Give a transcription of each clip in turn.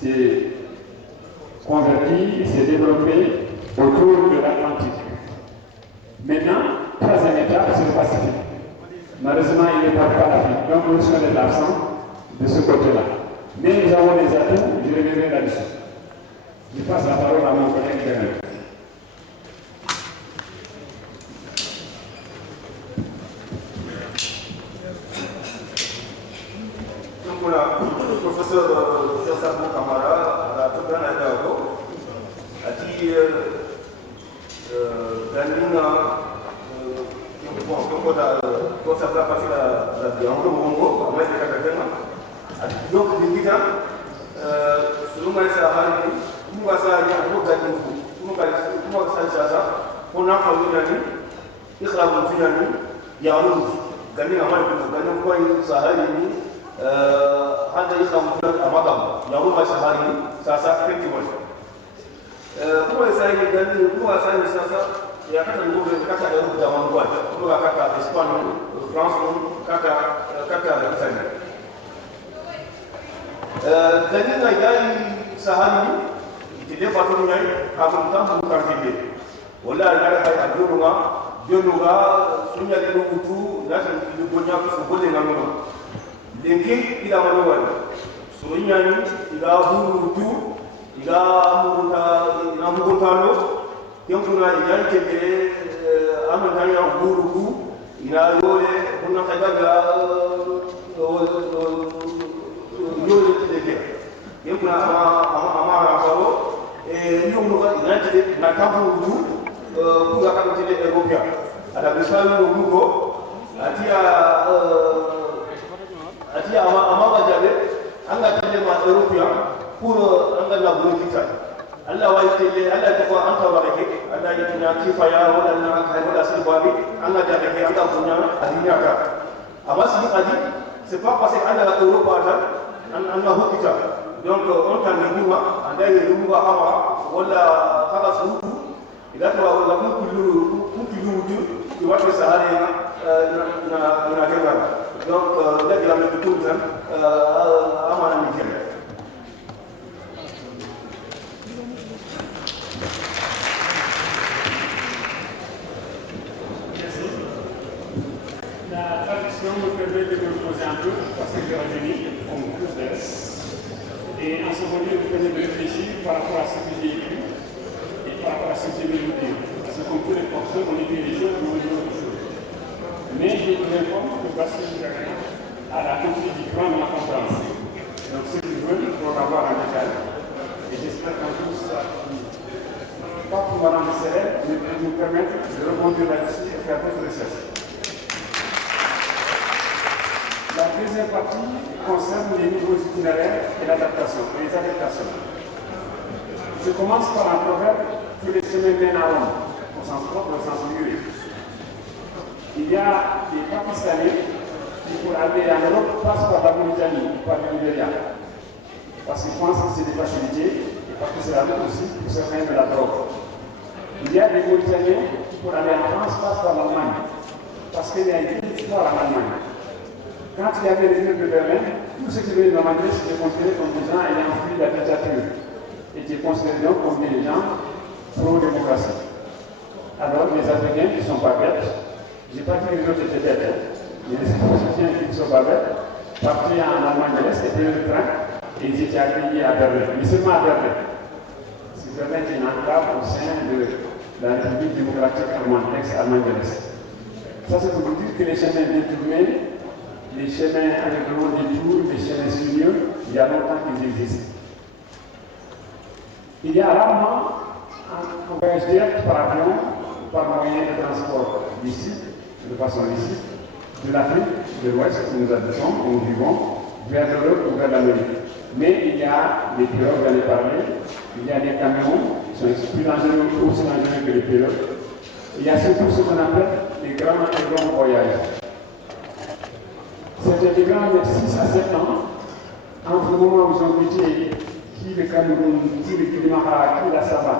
s'est converti, s'est développé autour de l'Atlantique. Maintenant, troisième étape, c'est le Pacifique. Malheureusement, il n'est pas à l'Afrique, donc nous sommes absents de ce côté-là. Mais nous avons des atouts, je reviendrai là-dessus. Je passe la parole à mon collègue Bernard. Donc voilà, le professeur Joseph Kamara a tout bien à l'heure. A dit donc ça va passer la viande au Congo, à moins de 80 ans. Donc, les gens, selon moi, ça va aller. Nous, ça va aller à l'autre côté. Nous, ça va ça. On a un ami, il a un ami, il y a un autre. Gagner un mal, gagner quoi, ça va aller. Anda il a un madame, il y a un autre, ça va aller. Ça, effectivement. Comment ça y est, comment ça y est, ça il y a quatre niveaux de quatre de l'Amandouane, pour la carte d'Espagne, France, carte d'Italie. Daniel Naïgaï Sahani, il était parti à mon temps pour candidater. Voilà, il y a Dionoga, Sounia de Nobutu, là, je le connais pour se voler dans le monde. L'équipe, il a Manouane. Sounia, il a Bouroutou. Il a un montano, donc on a été à Montagna en Bourou, il a eu un affaire et on a et nous a pour la capitale européenne. À la Bretagne, au Congo, à européen. Pour la bonne Allah wa yitele Allah ko anta bareke Allah yitina kifaya wala na wala silbabi Allah jareke anda punya adinya ka amasi adi c'est pas parce que Allah Europe anda hokita donc on kan nguma anda nguma ama wala kala suku ila to wala kukilu tu watu sahari na kema donc la même tout ça amana ni kema. La traduction me permet de me poser un peu parce que j'ai retenu en plus d'elle. Et en second lieu, vous pouvez réfléchir par rapport à ce que j'ai écrit et par rapport à ce que j'ai voulu dire. Parce que comme tous les professeurs, on écrit des choses, on dit autre chose. Mais je vous informe que voici à la conflit du plan de la conférence. Donc ceux qui veulent vont avoir un détail. Et j'espère qu'en tout ça, pas pour Mme Serret, mais pour nous permettre de rebondir là-dessus et faire d'autres recherches. La deuxième partie concerne les nouveaux itinéraires et l'adaptation, les adaptations. Je commence par un proverbe que les chemins mènent à Rome, au sens propre, au sens figuré. Il y a des Pakistanais qui, pour aller en Europe, passent par la Mauritanie, par le Libéria. Parce qu'ils pensent que c'est des facilités, et parce que c'est la route aussi pour certains de la drogue. Il y a des Mauritaniens qui, pour aller en France, passent par l'Allemagne. Parce qu'il y a une histoire en Allemagne. Quand il y avait les murs de Berlin, tous ceux qui venaient de Normandie étaient considérés comme des gens ayant fui la dictature, étaient considérés donc comme des gens pro-démocratie. Alors les Africains qui ne sont pas bêtes, je n'ai pas dit que les autres étaient bêtes, mais les Africains qui ne sont pas bêtes, partis en Allemagne de l'Est, étaient le train et ils étaient accueillis à Berlin, mais seulement à Berlin. C'est Berlin qui est une enclave au sein de la République démocratique allemande, ex-Allemagne de l'Est. Ça, c'est pour vous dire que les chemins détournés, les chemins avec le long des tours, les chemins sinueux, il y a longtemps qu'ils existent. Il y a rarement un voyage direct par avion, par moyen de transport d'ici, de façon licite, de l'Afrique, de l'Ouest où nous habitons, où nous vivons, vers l'Europe ou vers l'Amérique. Mais il y a des pirogues, j'en ai parlé, il y a des camions qui sont plus dangereux, aussi dangereux que les pirogues. Il y a surtout ce qu'on appelle les grands et longs voyages. C'était des grands de 6 à 7 ans, entre le moment où ils ont quitté qui le Cameroun, qui le Kilimara, qui la Sava.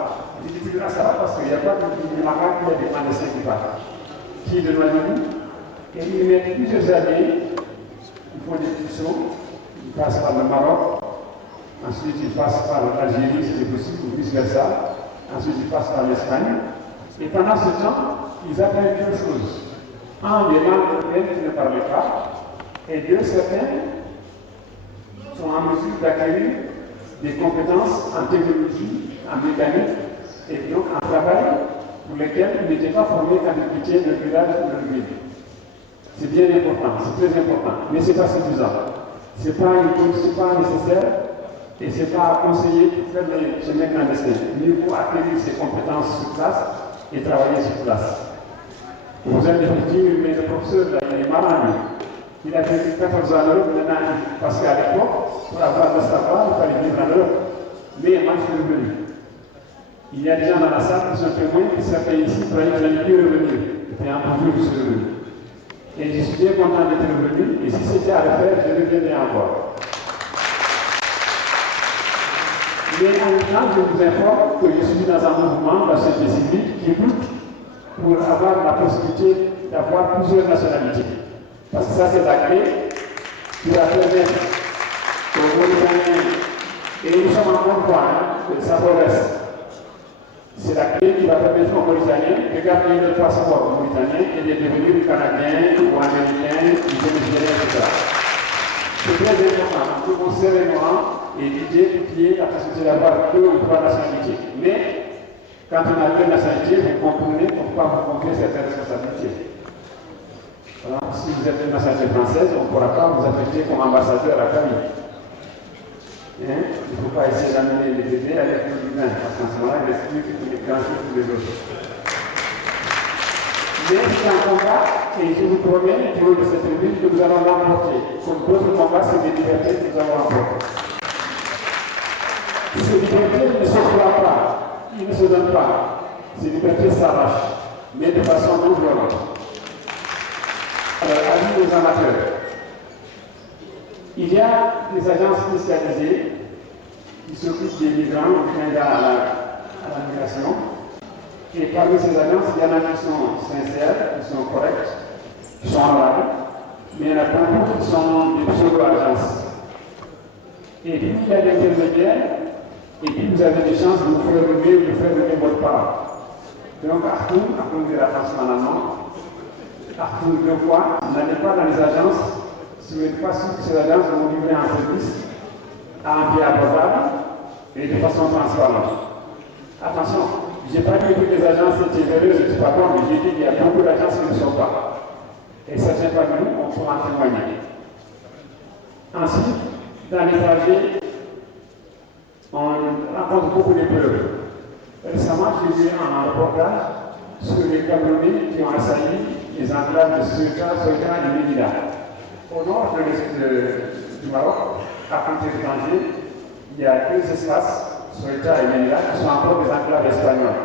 Je dis plus la Sava parce qu'il n'y a pas de Kilimara qui a des clandestins qui partent. Qui de Noisy, et ils mettent plusieurs années, ils font des petits sauts, ils passent par le Maroc, Ensuite, ils passent par l'Algérie, si c'est possible, ou vice-versa. Ensuite, ils passent par l'Espagne. Et pendant ce temps, ils apprennent deux choses. Un, des langues européennes qui ne parlaient pas. Et deux, certains sont en mesure d'acquérir des compétences en technologie, en mécanique, et donc en travail pour lesquels ils n'étaient pas formés quand ils quittaient le village ou le ville. C'est bien important, c'est très important, mais ce n'est pas suffisant. Ce n'est pas nécessaire et ce n'est pas conseillé pour faire les chemins clandestins. Il faut acquérir ces compétences sur place et travailler sur place. Vous allez me dire, mais le professeur, là, il est malin, lui. Il a fait 14 ans en Europe, maintenant, parce qu'à l'époque, pour avoir le savoir, il fallait vivre en Europe. Mais moi, je suis revenu. Il y a des gens dans la salle qui sont témoins, qui certains ici croyaient que j'allais plus revenir. J'étais un peu je suis revenu. Et je suis bien content d'être revenu, et si c'était à refaire, je reviendrai encore. Mais en même temps, je vous informe que je suis dans un mouvement, la société civile, qui lutte pour avoir la possibilité d'avoir plusieurs nationalités. Parce que ça, c'est la clé qui va permettre aux Mauritaniens, et nous sommes en bonne voie, ça progresse. C'est la clé qui va permettre aux Mauritaniens de garder leur passeport mauritanien et de devenir canadiens ou américains, ou vénézuéliens, etc. C'est très important. Nous devons sereinement et l'idée qui est la possibilité d'avoir deux ou trois nationalités. Mais quand on a deux nationalités, vous comprenez pourquoi vous comptez certaines responsabilités. Alors, si vous êtes une nationalité française, on ne pourra pas vous affecter comme ambassadeur à Paris. Il ne faut pas essayer d'amener les bébés avec le vin, parce qu'en ce moment-là, il reste plus que les grands pour les autres. Mais c'est un combat, et je vous promets, du haut de cette ville, que nous allons l'emporter. Comme d'autres combats, c'est des libertés que nous allons emporter. Ces libertés ne se croient pas, ils ne se donnent pas. Ces libertés s'arrachent, mais de façon non violente. Alors, avis des amateurs. Il y a des agences spécialisées qui s'occupent des migrants, qui aident à la migration. Et parmi ces agences, il y en a qui sont sincères, qui sont correctes, qui sont en règle, mais il y en a beaucoup qui sont des pseudo-agences. Et puis il y a des intermédiaires, et puis vous avez des chances de vous faire lever votre part. Donc, Achtung de la France en allemand, Achtung deux fois, n'allez pas dans les agences si vous n'êtes pas sûr que ces agences vont livrer un service à un prix abordable et de façon transparente. Attention, je n'ai pas dit que toutes les agences étaient véreuses, je ne suis pas bon, mais j'ai dit qu'il y a beaucoup d'agences qui ne sont pas. Et certains parmi nous, on peut en témoigner. Ensuite, dans les trajets, on rencontre beaucoup d'épreuves. Récemment, j'ai vu un reportage sur les Camerounais qui ont assailli les enclaves de Ceuta et Melilla. Au nord du Maroc, à côté de Tanger, il y a deux espaces, Ceuta et Melilla, qui sont encore des enclaves espagnoles.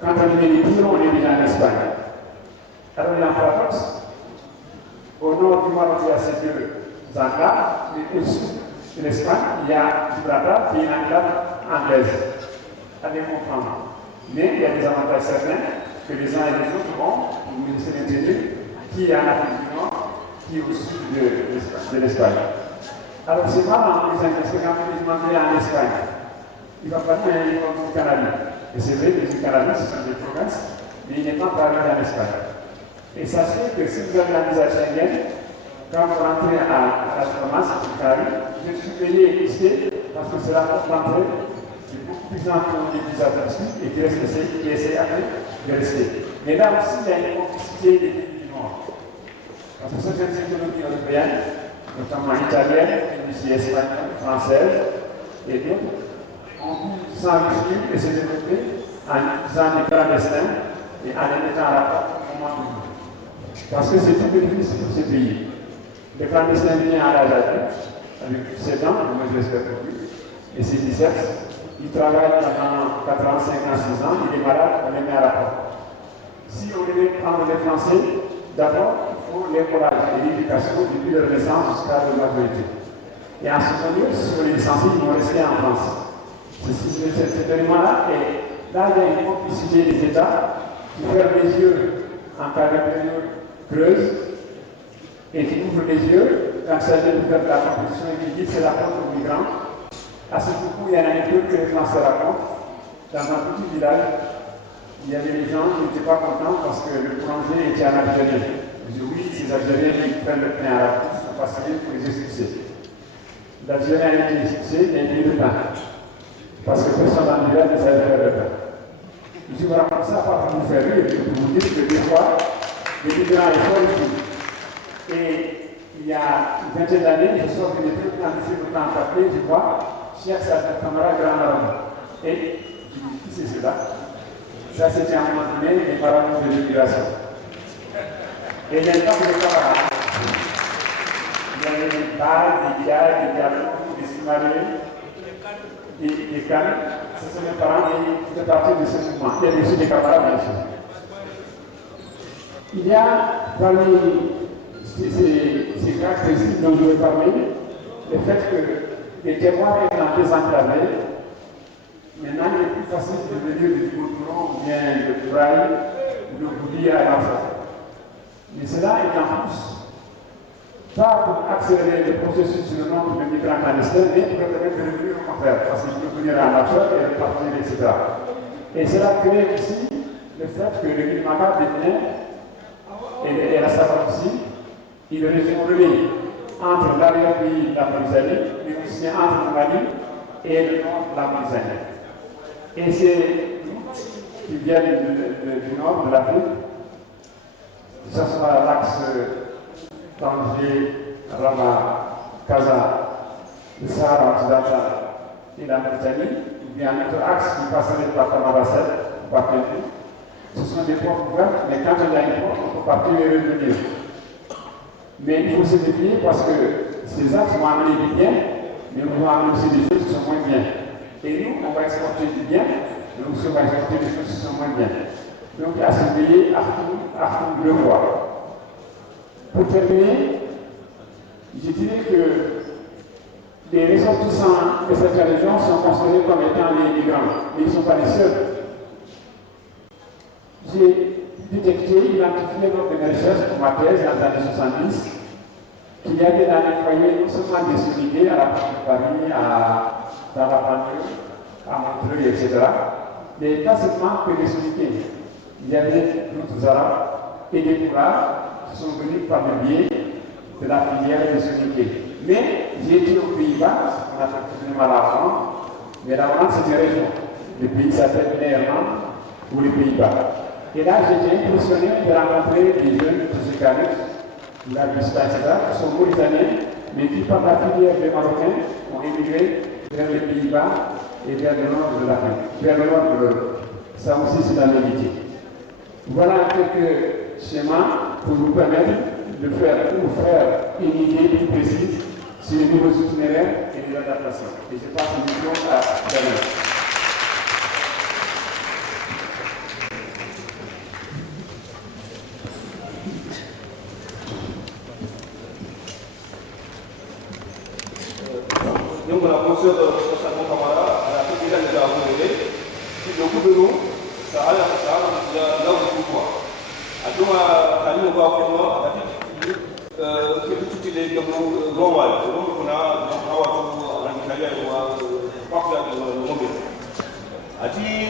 Quand on est les Pires, on est déjà en Espagne. Alors il y a un paradoxe. Au nord du Maroc, il y a ces deux enclaves, et au sud de l'Espagne, il y a Gibraltar, qui est une enclave anglaise. Allez comprendre. Mais il y a des avantages certains que les uns et les autres ont, le ministère de l'Intérieur, qui est en Afrique du Nord, qui est au sud de l'Espagne. Alors c'est marrant, les Anglais, parce que quand ils m'ont en Espagne, il va pas dire qu'il faut du Canada. Et c'est vrai que du Canada, ce sont des provinces, mais il n'est pas parlé en Espagne. Et sachez que si vous avez un visa Schengen, quand vous rentrez à la pharmacie du Canada, je suis payé ici, parce que c'est la porte d'entrée, c'est beaucoup plus gens qui ont des visas touristiques et qui essaient après de rester. Mais là aussi, il y a une complicité des pays du Nord. Parce que certaines économies européennes, notamment italiennes, mais aussi espagnoles, françaises, et d'autres, ont pu s'enrichir et se développer en faisant des clandestins et en les mettant à la porte au moment du jour. Parce que c'est tout bénéfice pour ces pays. Le clandestin vient à l'âge adulte, avec 7 ans, moi je l'espère pour lui, et c'est 17. Il travaille pendant 4 ans, 5 ans, 6 ans, il est malade, on les met à la porte. Si on devait prendre les Français, d'abord, il faut l'écolage et l'éducation depuis leur naissance jusqu'à leur majorité. Et en ce moment, sur les licenciés, ils vont rester en France. C'est cet événement-là, et là, il y a une complicité des États qui ferment les yeux en cas de période creuse et qui ouvrent les yeux quand il s'agit de faire de la compétition et qui disent c'est la faute aux migrants À ce propos, il y a une anecdote que les Français racontent. Dans un petit village, il y avait des gens qui n'étaient pas contents parce que le boulanger était un Algérien. Ils disaient oui, ces Algériens qui prennent le pain à la bouche sont faciles pour les expulser. L'Algérien a été expulsé, mais il a mis le pain. Parce que personne dans le village ne savait faire le pain. Je dis voilà, comme ça, pas pour vous faire rire, mais pour vous dire que des fois, les migrants sont ici. Et il y a une vingtaine d'années, je sors d'une étude quand je suis le temps papier, je vois Cheikh Saad Kamara Grand Maram. Et je dis, qui c'est cela? Ça, c'était à un moment donné les parents de l'immigration. Et maintenant, les camarades, il y avait des balles, des gars, des galons, des sous-marins, des cannes. Ce sont mes parents et ils faisaient partie de ce mouvement. Il y a aussi des camarades, bien sûr. Il y a parmi ces caractéristiques dont je vais parler, le fait que les terroirs étant désenclavés, maintenant il est plus facile de venir du Cotonou ou bien de Touraï ou de Goudi à l'enfant. Mais cela est en plus pas pour accélérer le processus sur le nombre de migrants clandestins, mais pour permettre de revenir au contraire, parce qu'ils peuvent venir en Afrique et repartir, etc. Et cela crée aussi le fait que le Guinée-Maca devient, et la Sahara aussi, il est relais entre l'arrière-pays de la Mauritanie, mais aussi entre le Mali et le nord de la Mauritanie. Et ces routes qui viennent du nord de l'Afrique, que ce soit l'axe Tanger, Rama, Kaza, le Sahara occidental et la Mauritanie, ou bien un autre axe qui passerait par Tamaraset, par Kentou, ce sont des portes ouvertes, mais quand on a une porte, on peut partir et revenir. Mais il faut se défier parce que ces axes vont amener du bien, mais on va amener aussi des choses qui sont moins bien. Et nous, on va exporter du bien, mais aussi on va exporter des choses qui sont moins bien. Donc, à surveiller à tout le voir. Pour terminer, je dirais que les ressortissants de cette région sont considérés comme étant les migrants, mais ils ne sont pas les seuls. J'ai détecté, identifié lors de mes recherches pour ma thèse dans les années 70 qu'il y avait dans les foyers non seulement des sous-immigrés à la porte de Paris, dans la banlieue, à Montreuil, etc., mais pas seulement que des sous-immigrés. Il y avait d'autres Arabes et des Poulars qui sont venus par le biais de la filière des sous-immigrés. Mais j'ai été aux Pays-Bas, on appelle tout la France, mais la France c'est une région. Le pays s'appelle Néerlande ou les Pays-Bas. Et là, j'étais impressionné de rencontrer des jeunes physiques, la Vista, etc., qui sont mauritaniens, mais qui, par la filière des Marocains, ont émigré vers les Pays-Bas et vers le nord de l'Afrique, vers le nord de l'Europe. Ça aussi, c'est la vérité. Voilà quelques schémas pour vous permettre de faire une idée plus précise sur les nouveaux itinéraires et les adaptations. Et je passe une question à Daniel. Donc la fonction de Sassan Kamara, la capitale de la République, le gouvernement, ça a là où il faut voir. Alors, on va voir que tout est normal. Donc, on a un Italie ou un partenaire de l'Europe. A dit,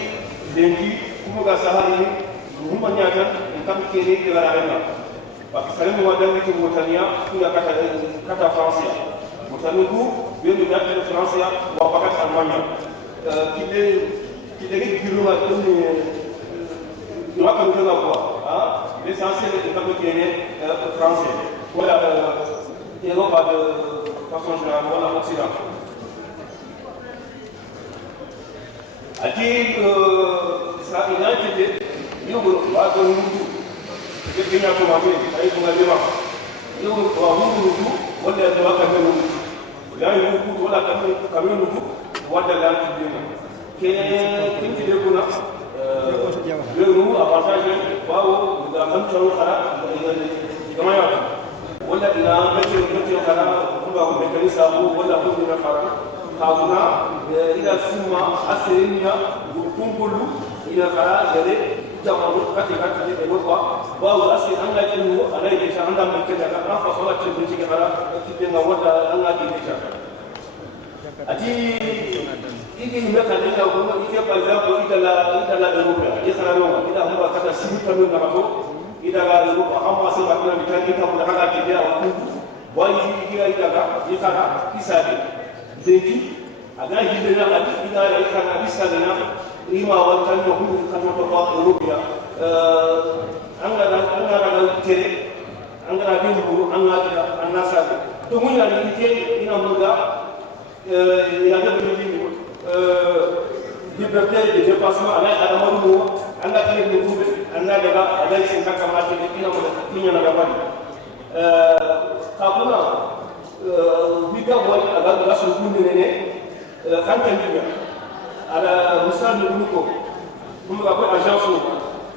lundi, comme on a Sahari, nous avons un camp qui est de la Reine. Parce que ça nous a donné que Montania, qui a cata français. Montanoku, bien de date de français, ou à Pacat Allemagne. Qui est qui nous a donné. Nous avons besoin d'avoir. L'essentiel est de qui est français. Voilà, l'Europe de façon générale, voilà l'Occident. A dit, ça, il a été, il va donner tout. Il a commencé, il a été il va tout, voilà, il va camionner tout. Là, il va tout, voilà, camionner tout, voilà, là, il est là. Le avantage waaw da am ci xala dama yo wala ila metti xala ko ba mécanisme ko wala ko dina xala xawna ila suma asirinya kumbulu ila xala dere jamu kati de ko waaw asir anga ci ñu ala ci anda man ke da ka fa sala ci ci xala ci nga wala anga ci ati Iki imekandika kwa iki kwa example itala Europa. Yesa noma ita hamba kata simi kanu ngako ita ga Europa amma sai bakuna mitani ita kula kaka tibia wa wai iki ita ga yesa isade. Zeki aga hidena ati ita ga ita ga isade na ima wantan no hu kanu kwa Europa. Angara kere angara bingu angara anasa to munya ni kike ina muga ya da bingu liberté de déplacement ala mo anda kile ni kube anda daga ada sin kaka mati ina muga kinya na gabani kakuna biga boy aga gasu kunde ne kan kan biga ala musal nuko kuma ko agence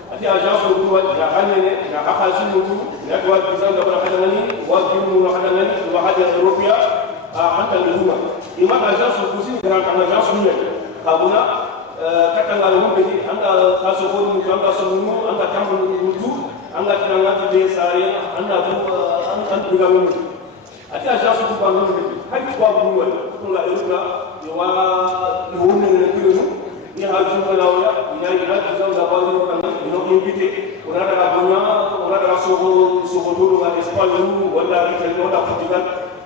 ati agence ko ya kanene ya akazi mutu ya kwa bizanga bana kadangani wa bimu wa kadangani wa hada europia hata lugha ima agence ko si gran agence ni kabuna katanga ngombe ni anga kaso ko mutu anga so mutu anga tambu mutu anga tinanga de sare anga an biga mutu ati agence ko ba ngombe hayi kwa buwa ko la europia wa yone ne kilo ni haju balawya ina kuzanga baadhi wakati inokipite unataka kunya unataka soko duru wa Espagne wala Italy wala Portugal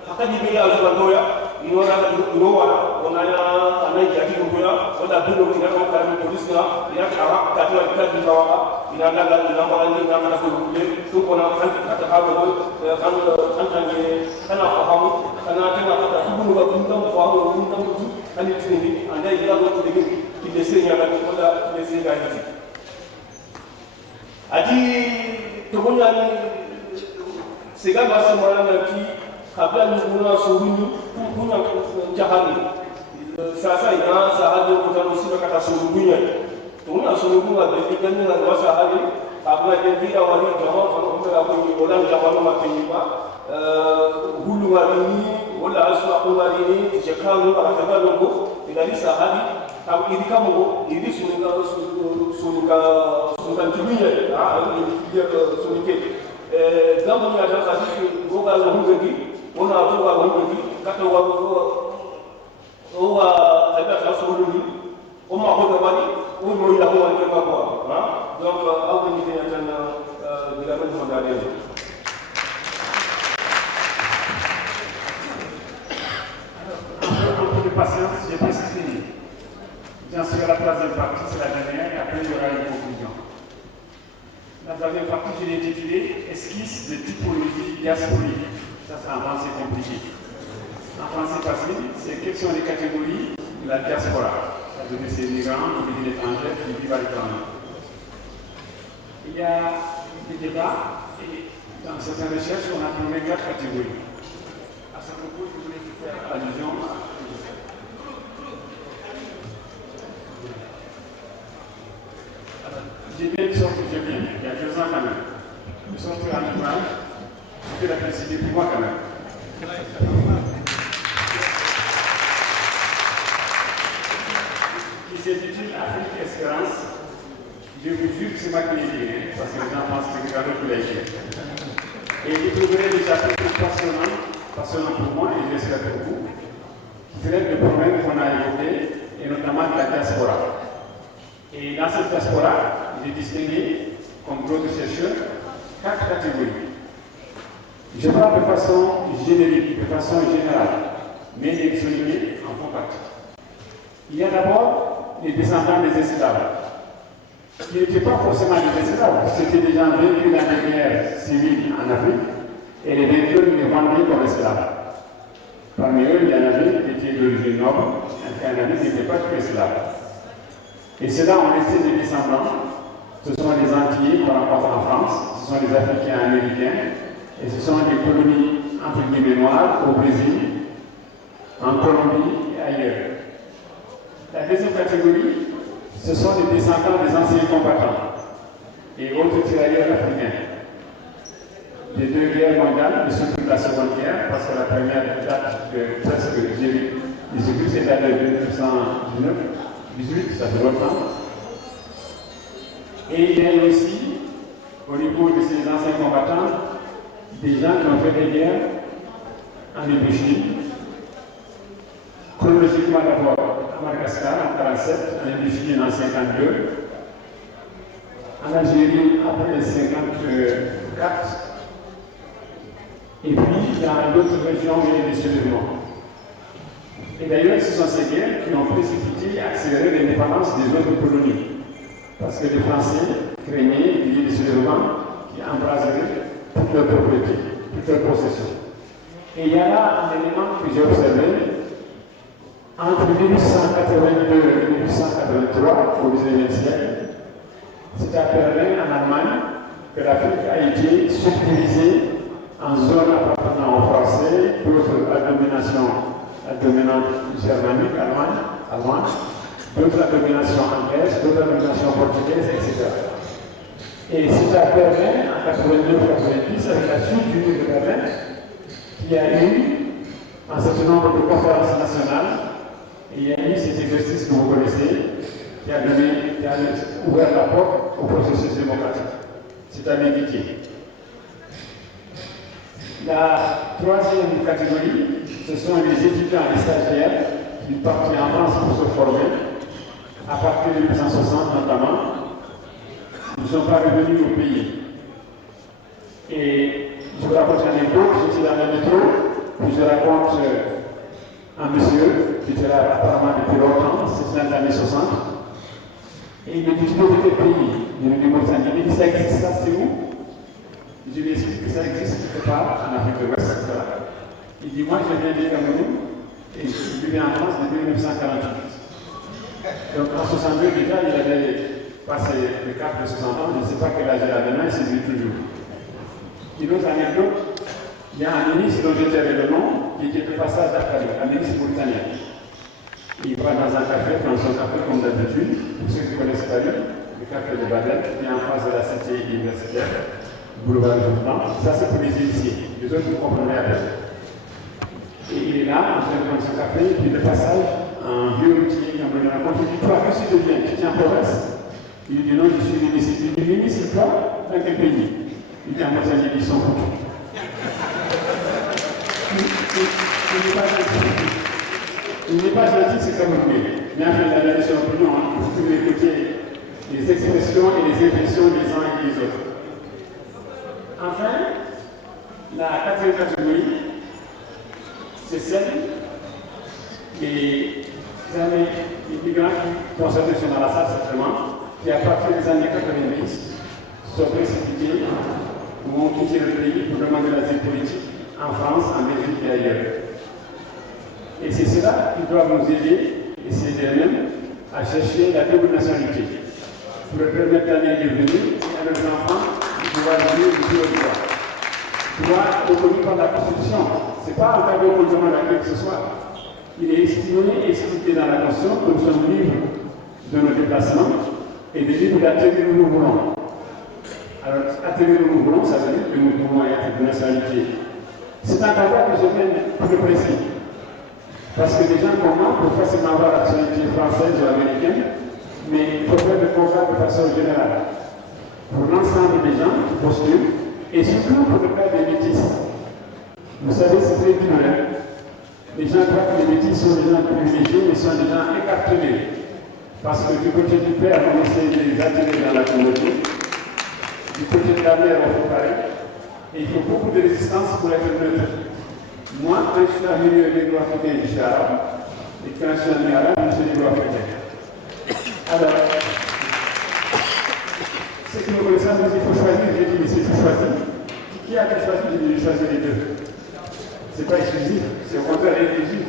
hakaji bila azubandoya inora onaya anaijaki kuya wala bilo kinako kama polisi na inakara katika kitabu kawa inataka inambali na kule tuko na hata hapo kana fahamu kana tena hata kubunu wa kumfahamu kumtamtu ani tini andai bila kutegea lesenya la kola lesenya hizi ati tumonya ni sigama simwana na ki kabla ni kuna suhuni kuna jahani sasa ina sahadi kutaruhusiwa kata suhunya tumonya suhunya defika ni na sahadi kabla jengira wali jamaa kwa kwa kola jamaa mapenyipa hulu walini wala aswa wali jekalu akabalo ngali sahadi tahu ini kamu ini sunika tuminya dia sunike damu ni ada kasi goga lahungi ona atuwa lahungi kata wa ada kasuluni oma hoga bani umo ila kwa kwa donc au ni tena bila mandani. Patience, j'ai presque fini. Bien sûr, la troisième partie, c'est la dernière, et après, il y aura une conclusion. La troisième partie, je l'ai intitulée Esquisse de typologie diasporique. Ça, c'est en français compliqué. En français facile, c'est quelles sont les catégories de la diaspora. C'est-à-dire ces migrants, les étrangers qui vivent à l'étranger. Il y a des débats, et dans certaines recherches, on a trouvé 4 catégories. À ce propos, je voulais faire allusion à j'ai bien une sorte que je viens, il y a 2 ans quand même. Une sorte à l'ouvrage, je peux la préciser pour moi quand même. Qui s'intitule Afrique Espérance. Je vous jure que c'est moi qui l'ai dit, parce que les gens pensent que c'est quelqu'un qui l'a écrit. Et vous trouverez des chapitres passionnants pour moi et j'espère pour vous, qui traitent de problèmes qu'on a évoqués, et notamment de la diaspora. Et dans cette diaspora, j'ai distingué, comme d'autres chercheurs, 4 catégories. Je parle de façon générique, de façon générale, mais les souligner en font partie. Il y a d'abord les descendants des esclaves, qui n'étaient pas forcément des esclaves, c'était des gens vaincus dans les guerres civiles en Afrique, et les vainqueurs les vendaient comme esclaves. Parmi eux, il y en avait qui étaient d'origine noble, et il y en avait qui n'étaient pas que esclaves. Et ceux-là ont resté des descendants. Ce sont les Antillais qu'on rencontre en France, ce sont les Africains américains, et ce sont des colonies entre guillemets noires au Brésil, en Colombie et ailleurs. La deuxième catégorie, ce sont les descendants des anciens combattants et autres tirailleurs africains. Des 2 guerres mondiales, et surtout de la seconde guerre, parce que la première date de presque, j'ai vu c'est date de 1919. 18, ça fait longtemps. Et il y a aussi, au niveau de ces anciens combattants, des gens qui ont fait des guerres en Indochine. Chronologiquement d'abord, Madagascar en 1947, en Indochine en 1952, en Algérie après 1954, et puis dans d'autres régions il y a eu des soulèvements. Et d'ailleurs, ce sont ces guerres qui ont précipité et accéléré l'indépendance des autres colonies. Parce que les Français craignaient qu'il y ait des soulèvements qui embraseraient toute leur propriété, toute leur possession. Et il y a là un élément que j'ai observé entre 1882 et 1883, au XIXe siècle. C'est à Berlin, en Allemagne, que l'Afrique a été subdivisée en zones appartenant aux Français, d'autres à dominante germanique, allemande, d'autres à domination anglaise, d'autres à domination portugaise, etc. Et c'est à Berlin, en 89-90, avec la chute du mur de Berlin, qu'il y a eu un certain nombre de conférences nationales. Et il y a eu cet exercice que vous connaissez, qui a ouvert la porte au processus démocratique. C'est à méditer. La troisième catégorie, ce sont les étudiants et les stagiaires qui partent en France pour se former, à partir de 1960 notamment. Ils ne sont pas revenus au pays. Et je vous raconte une anecdote, j'étais dans le métro, puis je raconte un monsieur qui était là apparemment depuis longtemps, c'était dans les années 60. Et il me dit, tu veux de quel pays? Je lui dis, Mauritanie. Il me dit, ça existe, ça c'est où? Je lui explique que ça existe quelque part en Afrique de l'Ouest, etc. Il dit, moi je viens du Cameroun et je vivais en France depuis 1948. Donc en 62 déjà, il avait passé le cap de 60 ans, je ne sais pas quel âge il avait maintenant, il s'est vu toujours. Une autre anecdote, il y a un ministre dont j'étais avec le nom, qui était de passage à Paris, un ministre mauritanien. Il va dans un café, dans son café comme d'habitude, pour ceux qui connaissent Paris, le café de Badel, qui est en face de la cité universitaire, boulevard Jourdan. Ça c'est pour les initiés, les autres vous comprenez à peine. Et il est là, en train de prendre son café, puis de passage, un vieux routier, il me raconte, il dit, toi, qu'est-ce que tu deviens? Tu tiens en province? Il dit, non, je suis ministre. Il dit, ministre, toi, dans quel pays? Il dit, à Mauritanie, ils sont foutus. Il n'est pas gentil, c'est comme vous voulez. Bien fait d'aller sur l'opinion, vous pouvez écouter les expressions et les impressions des uns et des autres. Enfin, la quatrième catégorie, c'est celle des migrants qui concertés sont dans la salle certainement, qui à partir des années 90 sont précipités ou ont quitté le pays pour demander l'asile politique en France, en Belgique et ailleurs. Et c'est cela qui doit nous aider, et c'est d'eux-mêmes, à chercher la double nationalité, pour leur permettre d'aller et venir et à leurs enfants de pouvoir vivre du droit. Droit reconnu par la Constitution. Ce n'est pas un cadeau qu'on demande à qui que ce soit. Il est estimé et expliqué dans la Constitution que nous sommes libres de nos déplacements et de libres d'atterrir où nous voulons. Alors, atterrir où nous voulons, ça veut dire que nous pouvons être de nationalité. C'est un cadeau que je mène pour le précis. Parce que les gens comme moi peuvent facilement avoir la nationalité française ou américaine, mais il faut faire le combat de façon générale. Pour l'ensemble des gens qui postulent, et surtout pour le cas des métis. Vous savez, c'est très dur. Les gens croient que les métis sont des gens privilégiés, mais sont des gens écartelés. Parce que du côté du père, on essaie de les attirer dans la communauté. Du côté de la mère, on fait pareil. Et il faut beaucoup de résistance pour être neutre. Moi, quand je suis arrivé au négro-africain, je suis arabe. Et quand je suis arrivé arabe, je suis négro-africain. Alors, ceux qui me connaissent, me disent qu'il faut choisir. J'ai dit, mais c'est qui choisit? Qui a choisi? J'ai dit, j'ai choisi les deux. C'est pas exclusif, c'est au contraire inclusif.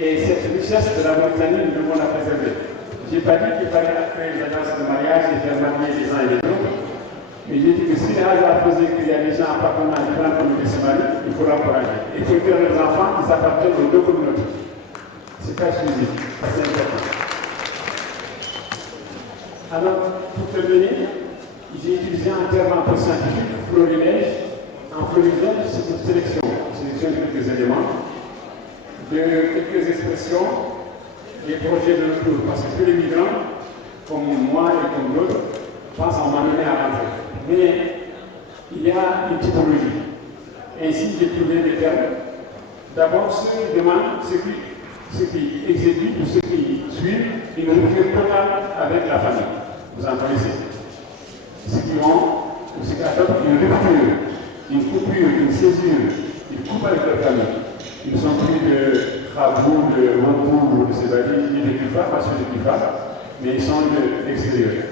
Et cette richesse de la Mauritanie, nous devons la préserver. Je n'ai pas dit qu'il fallait faire les alliances de mariage et faire marier les uns et les autres. Mais j'ai dit que si les hasards faisaient qu'il y a des gens appartenant à différentes communautés se marient, il faut l'encourager. Il faut dire aux enfants qu'ils appartiennent aux deux communautés. Ce n'est pas exclusif, c'est important. Alors, pour terminer, j'ai utilisé un terme un peu scientifique, florilège. En florilège, c'est une sélection de quelques éléments, de quelques expressions, des projets de retour. Parce que tous les migrants, comme moi et comme d'autres, pensent en m'amener à rentrer. Mais il y a une typologie. Ainsi, j'ai trouvé des termes. D'abord, ceux qui demandent, ceux qui exécutent ou ceux qui suivent une rupture totale avec la famille. Vous en connaissez. Ceux qui adoptent une rupture, une coupure, une césure, ils coupent avec leur famille. Ils ne sont plus de Raboul, de Rompoul, de Sévali, ni de Kifa, pas ceux de Kifa, mais ils sont de l'extérieur.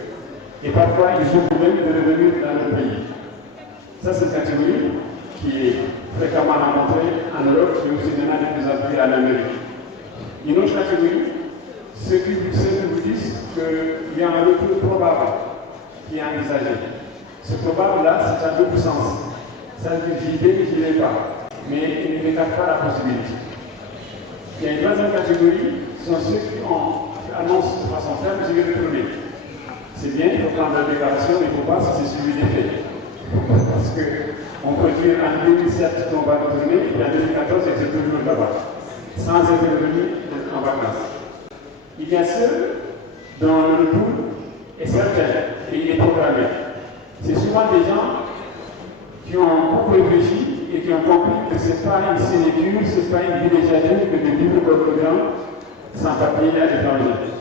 Et parfois, ils ouvrent même de revenir dans leur pays. Ça, c'est une catégorie qui est fréquemment rencontrée en Europe, mais aussi maintenant de plus en plus en Amérique. Une autre catégorie, ceux qui vous disent qu'il y a un retour probable qui est envisagé. Ce probable-là, c'est un double sens. Ça veut dire j'y vais, j'y vais pas. Mais il ne n'écarte pas la possibilité. Il y a une troisième catégorie, ce sont ceux qui annoncent de façon ferme, je vais retourner. C'est bien, il faut prendre la déclaration, mais il ne faut pas si c'est suivi des faits. Parce qu'on peut dire en 2007 qu'on va retourner, et en 2014, c'est toujours là-bas, sans être revenu en vacances. Il y a ceux dont le retour est certain et il est programmé. C'est souvent des gens qui ont beaucoup réfléchi et qui ont compris que ce n'est pas une sinécure, ce n'est pas une villégiature que de vivre comme programme sans papier à l'étranger.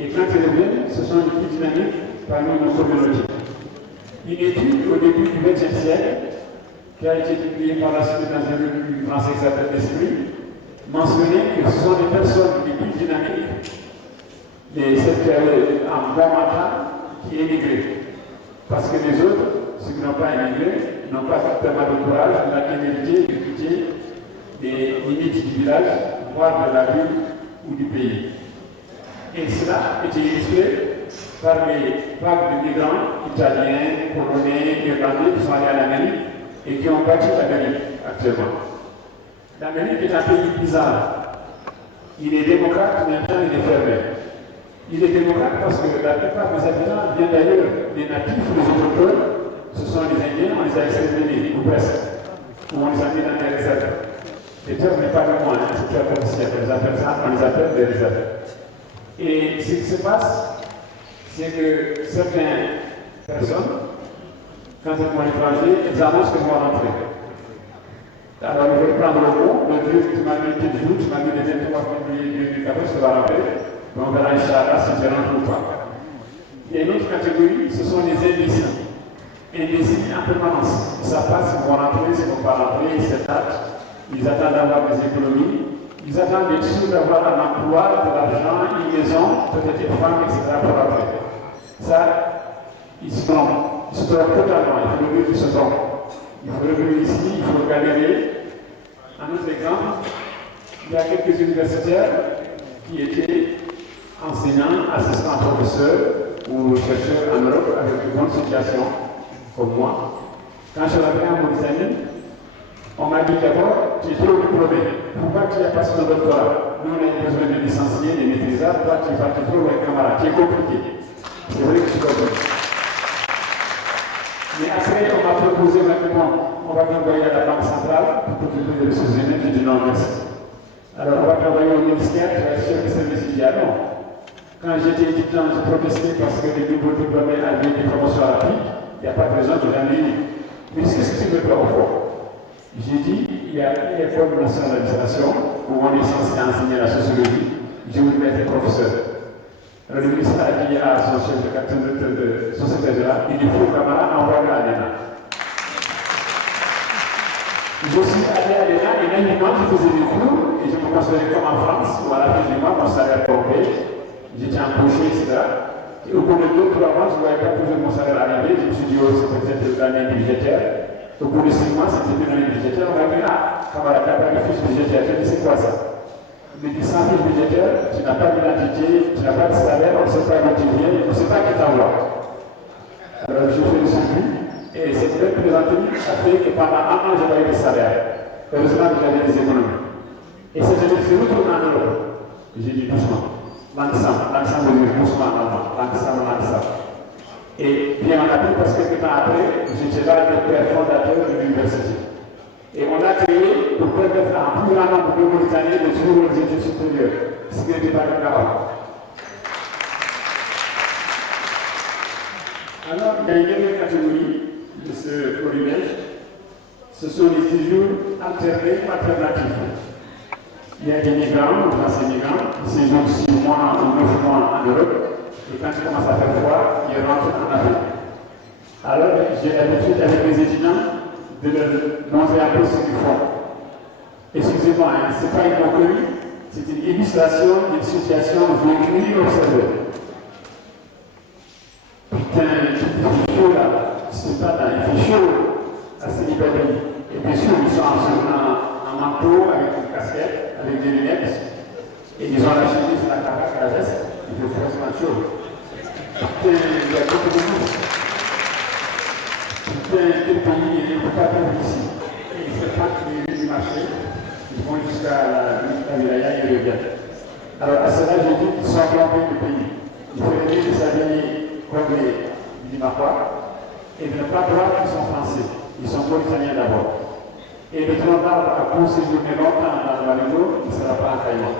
Et quand ils reviennent, ce sont des petites dynamiques parmi nos communautés. Une étude au début du XXe siècle, qui a été publiée par la suite dans un revue français qui s'appelle L'Esprit, mentionnait que ce sont des personnes les plus dynamiques, les secteurs en bon mental, qui émigrent. Parce que les autres, ceux qui n'ont pas émigré, n'ont pas tellement de courage, de la témérité, de quitter les limites du village, voire de la ville ou du pays. Et cela était illustré par les vagues de migrants italiens, polonais, irlandais qui sont allés à l'Amérique et qui ont bâti l'Amérique actuellement. L'Amérique est un pays bizarre. Il est démocrate, mais en même temps il est fermé. Il est démocrate parce que la plupart des habitants viennent d'ailleurs, les natifs, les autochtones, ce sont les Indiens, on les a exterminés, ou presque, ou on les a mis dans les réserves. Les termes n'est pas de moi, hein, c'est très officiel, on les appelle des réserves. Et ce qui se passe, c'est que certaines personnes, quand elles vont à l'étranger, elles annoncent qu'elles vont rentrer. Alors, je vais prendre le mot, le Dieu, tu m'as dit tel jour, tu m'as dit le 23 février 2014, tu vas rentrer, mais on verra Inch'Allah si tu rentres ou pas. Il y a une autre catégorie, ce sont les imbéciles. Imbéciles en permanence. Ils ne savent pas s'ils vont rentrer, s'ils ne vont pas rentrer, ils s'attachent, ils attendent d'avoir des économies, ils attendent bien sûr d'avoir un emploi, de l'argent, une maison, peut-être une femme, etc. pour rentrer. Ça, ils se trompent. Ils se trompent totalement. Il faut le vivre, ils se trompent. Il faut revenir ici, il faut galérer. Un autre exemple, il y a quelques universitaires qui étaient enseignants, assistants professeurs ou chercheurs en Europe avec une bonne situation, comme moi. Quand je suis arrivé en Mauritanie, on m'a dit d'abord, tu es trop diplômé. Pourquoi tu n'as pas son doctorat? Nous, on a besoin de licenciés, de maîtrisables, toi, tu vas trop avec camarade. Tu es compliqué. C'est vrai que je suis compliqué. Mais après, on m'a proposé maintenant, on va t'envoyer à la Banque centrale pour t'occuper des ressources humaines. J'ai dit non, merci. Alors, on va t'envoyer au ministère, tu vas être sûr que c'est le dit non. Quand j'étais étudiant, j'ai protesté parce que les nouveaux diplômés avaient des promotions rapides. Il n'y a pas de raison de jamais eu. Mais qu'est-ce que tu veux faire au fond? J'ai dit, il y a une école nationale d'administration où on est censé enseigner la sociologie. Je voulais être professeur. Alors le ministre a dit à son chef de quartier de société là, il dit, faut camarade, envoie-le à l'ENA. Je suis allé à l'ENA et même moi, je faisais des cours et je me considérais comme en France où à la fin du mois, mon salaire tombait, j'étais embauché, etc. Et au bout de 2-3 mois, je ne voyais pas toujours mon salaire arriver. Je me suis dit, oh, c'est peut-être l'année budgétaire. Au bout de 6 mois, c'était une année budgétaire. On m'a dit, ah, camarade, tu n'as pas de fiche budgétaire. Je dis, c'est quoi ça? Il me dit, sans fiche budgétaire, tu n'as pas d'identité, tu n'as pas de salaire, on ne sait pas d'où tu viens, on ne sait pas qui t'envoie. Alors, je fais le circuit. Et cette belle plaisanterie a fait que pendant un an, je n'avais pas de salaire. Heureusement que j'avais des économies. Et cette année, je suis retourné en Europe. J'ai dit doucement. Langsam veut dire doucement en allemand. Langsam. Et bien on a pris parce que quelques temps après, j'étais là le père fondateur de l'université. Et on a créé pour permettre à un plus grand nombre de Mauritaniens de suivre les études supérieures, ce qui n'était pas le cas avant. Alors, il y a une dernière catégorie de ce florilège, ce sont les séjours alternés ou alternatifs. Il y a des migrants, ou anciens migrants, il séjourne 6 mois ou 9 mois en Europe, et quand il commence à faire froid, il rentre en Afrique. Alors, j'ai l'habitude avec mes étudiants de leur montrer un peu ce qu'ils font. Excusez-moi, hein, ce n'est pas une moquerie, c'est une illustration d'une situation vécue et observée. Putain, il fait chaud là, c'est pas là, il fait chaud à Célibali. Et bien sûr, ils sont en manteau, avec une casquette, avec des lunettes, et ils ont la chemise, la cravate, la veste, il fait forcément chaud. Putain, il y a beaucoup de monde. Putain, quel pays, il ne peut pas vivre ici. Et ils se battent du marché, ils vont jusqu'à la wilaya et ils reviennent. Alors à cela, j'ai dit qu'ils sont plombés du pays. Il faut aider de s'habiller comme les Limarois et de ne pas croire qu'ils sont français. Ils sont mauritaniens d'abord. Et le tronc d'arbre a pu séjourner longtemps dans le Maléno, il ne sera pas en Taïwan.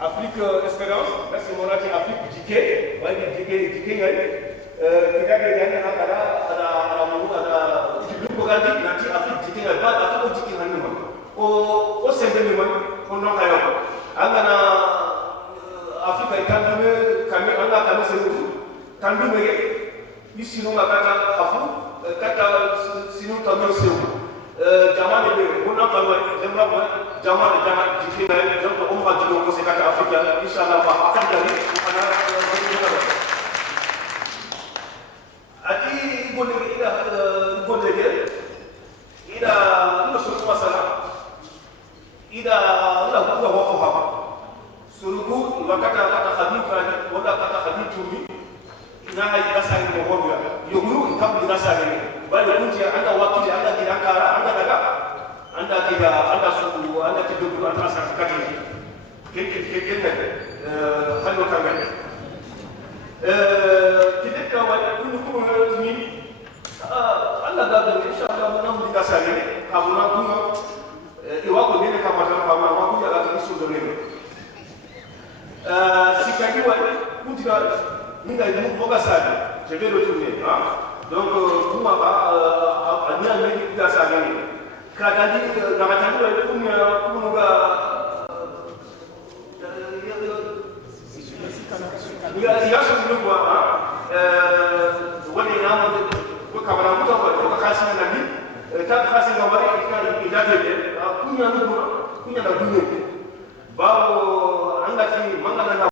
Afrique Espérance, là c'est mon Afrique Dike, Dike, jama jikina donc umma jino ko se kata afrika inshallah ba akan dari ana ati gonde ida nusu masala ida la kuwa wafo hapa surugu wakata khalifa wala kata khalifa na haikasa ni mhogo yomuru kabla nasa ni bali kunti anda wakili anda kirakara anda daga anda kida anda suku anda kidogo anda sakati kekekekeke halo kamera kideka wala kunu ni Allah gada inshallah mnamu dikasa ni kabuna kuma iwako nene kama kama wakuja la kisu ndio sikakiwa kunti ninga ni boga sana je vais retourner donc kuma ba ania ni dikasa ni kadadi na matendo ya kunuga ya sio kwa wale nao kwa kabla mtu kwa kasi na nini tatu kasi na wale idadi kunya na dunia bao anga ti mangana